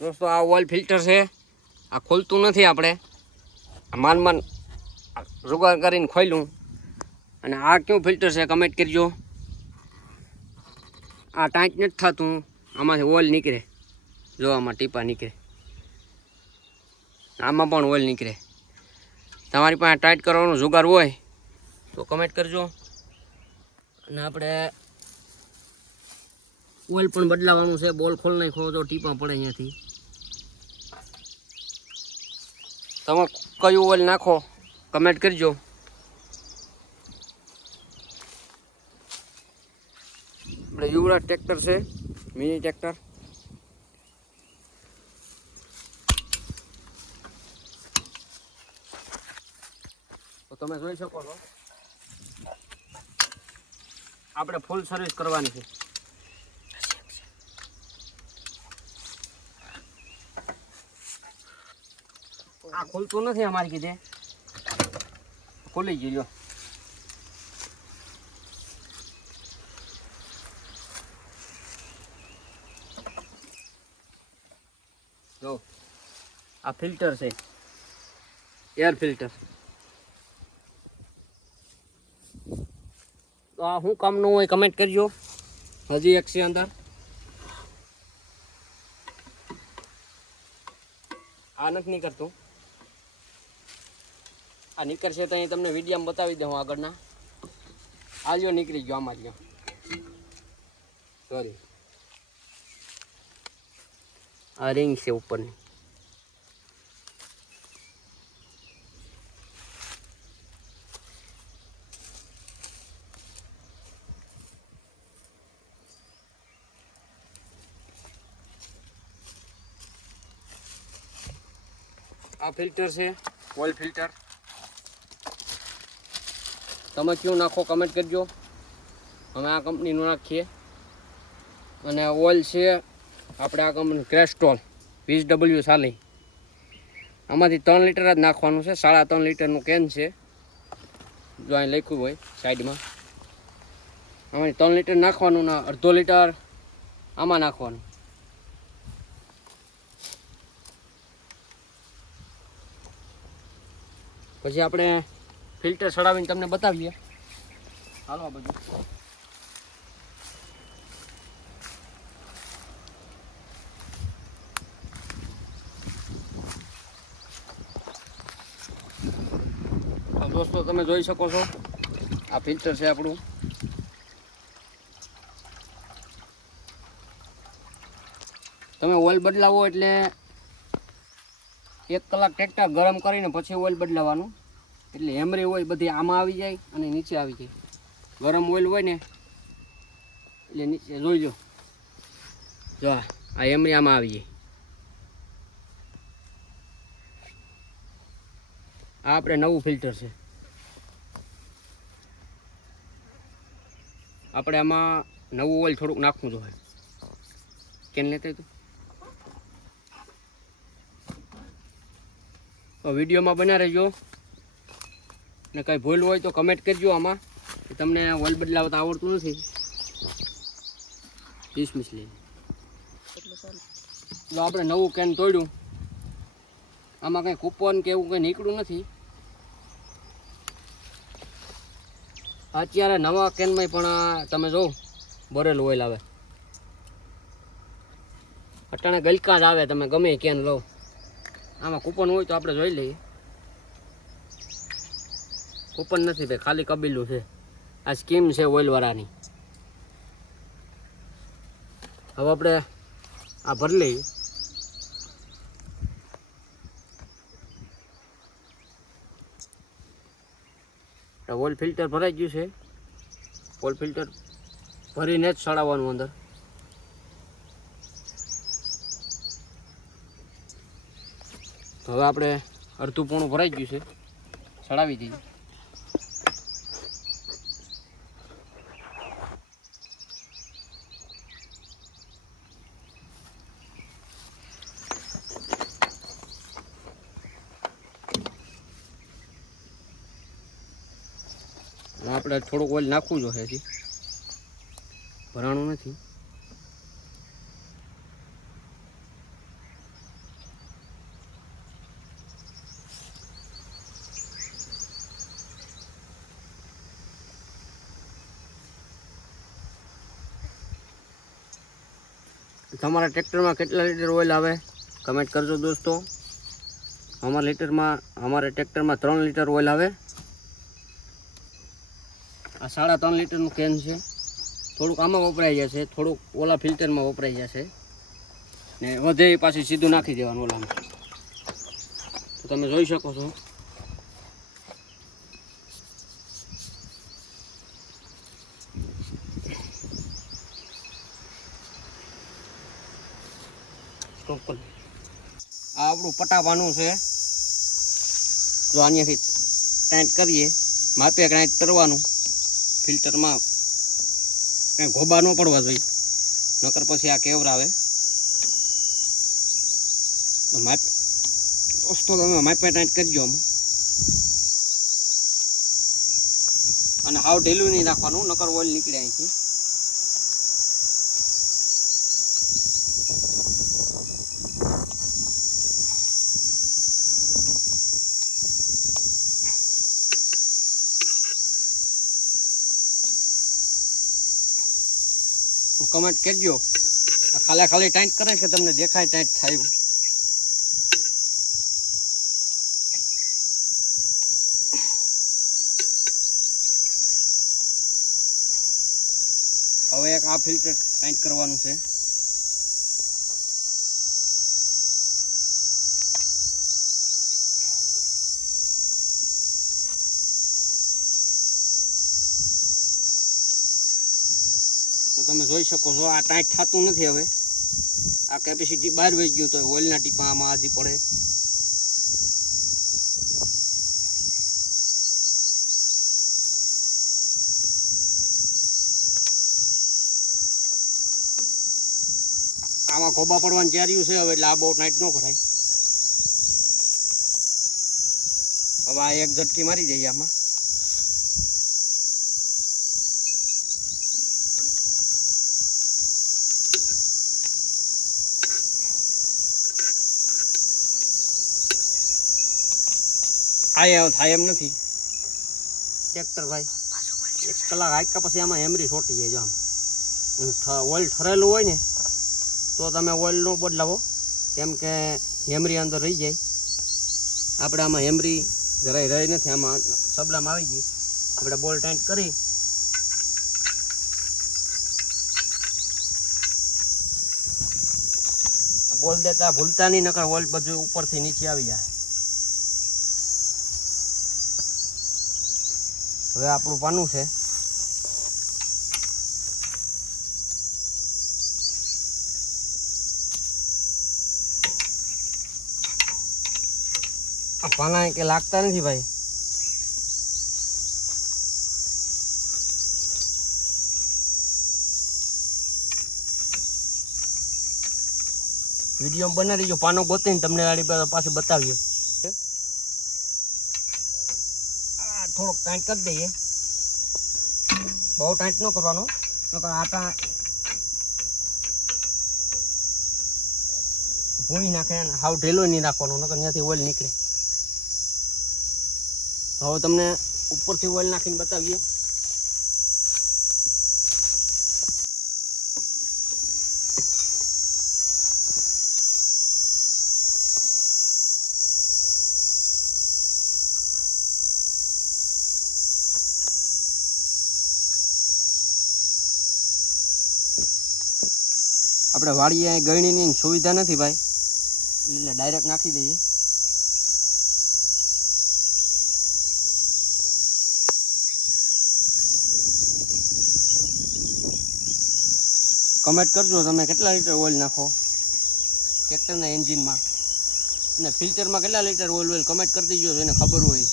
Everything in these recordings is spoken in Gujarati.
દોસ્તો, આ ઓઇલ ફિલ્ટર છે. આ ખોલતું નથી આપણે. માન માન જુગાર કરીને ખોલ્યું. અને આ કયું ફિલ્ટર છે કમેન્ટ કરજો. આ ટાઈટ નથી થતું. આમાંથી ઓઇલ નીકળે. જો આમાં ટીપા નીકળે. આમાં પણ ઓઇલ નીકળે. તમારી પાસે ટાઈટ કરવાનો જુગાર હોય, તો કમેન્ટ કરજો. અને આપણે ઓઇલ પણ બદલાવાનું છે. બોલ ખોલ નાખો તો ટીપા પડે અહીંયાથી. તમે કયું ઓઇલ નાખો કમેન્ટ કરજો. આપણે યુવરાજ ટ્રેક્ટર છે મિની ટ્રેક્ટર તો તમે જોઈ શકો છો. આપણે ફૂલ સર્વિસ કરવાની છે. આ ખુલતું નથી અમારી કીધે ખુલી ગયું લ્યો જો આ ફિલ્ટર છે એર ફિલ્ટર તો આ શું કામનું હોય કમેન્ટ કરજો હજી એક છે અંદર આ નથી નીકળતું આ નીકળશે તો અહીં તમને વિડીયામાં બતાવી દઉં આગળના. આજો નીકળી ગયો, આમાં લ્યો. સોરી આ રિંગ છે ઉપરની. આ ફિલ્ટર છે. ઓઇલ ફિલ્ટર તમે કયું નાખો કમેન્ટ કરજો. અમે આ કંપનીનું નાખીએ. અને ઓઇલ છે આપણે આ કંપની ક્રેસ્ટોલ વીસ ડબલ્યુ સાલી. આમાંથી ત્રણ લીટર જ નાખવાનું છે, સાડા ત્રણ લીટરનું કેન છે. જો અહીં લખ્યું હોય સાઈડમાં. આમાંથી ત્રણ લીટર નાખવાનું ને અડધો લીટર આમાં નાખવાનું. પછી આપણે ફિલ્ટર ચડાવીને તમને બતાવીએ. હાલો આ બધું દોસ્તો, તમે જોઈ શકો છો. આ ફિલ્ટર છે આપણું. તમે ઓઇલ બદલાવો એટલે એક કલાક ટ્રેક્ટર ગરમ કરીને પછી ઓઇલ બદલાવાનું. એટલે હેમરી હોય બધી આમાં આવી જાય અને નીચે આવી જાય. ગરમ ઓઇલ હોય ને, એટલે નીચે જોઈજો જો આ હેમરી આમાં આવી જાય. આ આપણે નવું ફિલ્ટર છે. આપણે આમાં નવું ઓઇલ થોડુંક નાખવું જોઈએ. કેમ લેતા તો? વિડીયોમાં બના રહેજો. ને કંઈ ભૂલ હોય તો કમેન્ટ કરજો આમાં. તમને ઓઇલ બદલાવતા આવડતું નથી. ત્રીસ મિસલી તો આપણે નવું કેન તોડ્યું. આમાં કંઈ કૂપન કે એવું કંઈ નીકળ્યું નથી. અત્યારે નવા કેનમાં પણ તમે જો ભરેલું ઓઇલ આવે. અટાણે ગલકા જ આવે, તમે ગમે કેન લો. આમાં કૂપન હોય તો આપણે જોઈ લઈએ. કૂપન નથી ભાઈ, ખાલી કબીલું છે. આ સ્કીમ છે ઓઇલવાળાની. હવે આપણે આ ભરી લઈએ ઓઇલ ફિલ્ટર ભરાઈ ગયું છે. ઓઇલ ફિલ્ટર ભરીને જ સડાવવાનું અંદર. હવે આપણે અડધું પોણું ભરાઈ ગયું છે. ચડાવી દઈએ. આપણે થોડુંક ઓઇલ નાખવું જોઈએ હજી. ભરાણું નથી. તમારા ટ્રેક્ટરમાં કેટલા લીટર ઓઇલ આવે? કમેન્ટ કરજો દોસ્તો. અમારા લીટરમાં, અમારા ટ્રેક્ટરમાં ત્રણ લીટર ઓઇલ આવે. આ સાડા ત્રણ લીટરનું કેન છે. થોડુંક આમાં વપરાઈ જશે, થોડુંક ઓલા ફિલ્ટરમાં વપરાઈ જશે. ને વધે પાછી સીધું નાખી દેવાનું ઓલામાં. તો તમે જોઈ શકો છો. સ્ટોપ આ આપણું પટાવાનું છે. જો આની ટાઈટ કરીએ, માપે ટાઈટ કરવાનું ફિલ્ટરમાં કાંઈ ગોબા ન પડવા જોઈએ. નકર પછી આ કેવરાવે. માપ દોસ્તો, તમે માપે ટાઈટ કરજો અને હાવ ઢીલું નહીં રાખવાનું, નકર ઓઇલ નીકળે અહીંથી. કમેન્ટ કરજો. ખાલી ખાલી ટાઈટ કરે કે તમને દેખાય ટાઈટ થાય હવે એક આ ફિલ્ટર ટાઈટ કરવાનું છે. જોઈ શકો છો. આ ટાઈટ થતું નથી હવે. આ કેપેસિટી બહાર વહી ગયું તો ઓઇલના ટીપા આમાં આજી પડે. આમાં ખોબા પડવાનું ચાર્યું છે હવે, એટલે આ બહુ ટાઈટ ન કરાય. હવે આ એક ઝટકી મારી દઈએ આમાં. થાય થાય એમ નથી. ટ્રેક્ટર ભાઈ. એક કલાક હાંક્યા પછી આમાં હેમરી છોટી જાય જો આમ. ઓઇલ ઠરેલું હોય ને, તો તમે ઓઇલ ન બદલાવો. કેમ કે હેમરી અંદર રહી જાય. આપણે આમાં હેમરી જરાય રહી નથી, આમાં સબલામાં આવી ગઈ. આપણે બોલ ટાઈટ કરી. બોલ દેતા ભૂલતા નહીં, નકર ઓઇલ બધું ઉપરથી નીચે આવી જાય. હવે આપણું પાનું છે. પાના કે લાગતા નથી ભાઈ. વીડિયો બનાવી દેજો, પાનો ગોતીને તમને આડી પાસે પાછું બતાવીએ આ થોડોક ટાઈટ કરી દઈએ. બહુ ટાઈટ ન કરવાનો. નકર આટા ભૂણી નાખે અને હાવ ઢેલો નહીં નાખવાનો નકર ત્યાંથી ઓઇલ નીકળે. હવે તમને ઉપરથી ઓઇલ નાખીને બતાવીએ. આપણે વાડીએ અહીં ગળણીની સુવિધા નથી ભાઈ. એટલે ડાયરેક્ટ નાખી દઈએ. કમેન્ટ કરજો તમે કેટલા લીટર ઓઇલ નાખો? ટ્રેક્ટરના એન્જિનમાં અને ફિલ્ટરમાં કેટલા લીટર ઓઇલ ઓઇલ કમેન્ટ કરી દેજો એને ખબર હોય.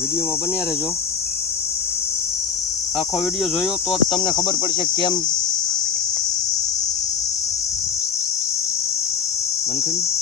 વિડીયોમાં બન્યા રહેજો. આખો વીડિયો જોયો તો તમને ખબર પડશે કેમ. દે